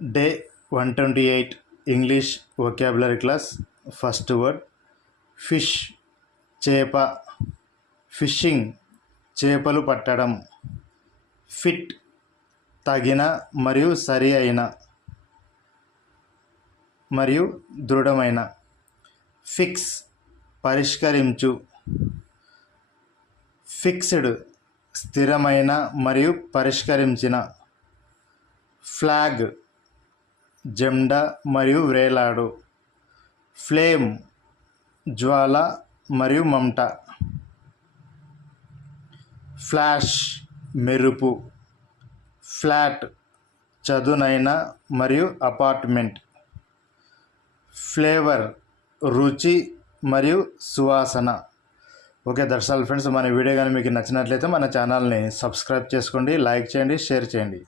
Day 128 English vocabulary class. First word fish, చేప, fishing, చేపలు పట్టడం. ఫిట్, తగిన మరియు సరి అయిన మరియు దృఢమైన. ఫిక్స్, పరిష్కరించు. ఫిక్స్డ్, స్థిరమైన మరియు పరిష్కరించిన. ఫ్లాగ్, జెండా మరియు వ్రేలాడు. ఫ్లేమ్, జ్వాల మరియు మంట. ఫ్లాష్, మెరుపు. ఫ్లాట్, చదునైన మరియు అపార్ట్మెంట్. ఫ్లేవర్, రుచి మరియు సువాసన. Okay, that's all friends. మన వీడియో కానీ మీకు నచ్చినట్లయితే మన ఛానల్ని సబ్స్క్రైబ్ చేసుకోండి, లైక్ చేయండి, షేర్ చేయండి.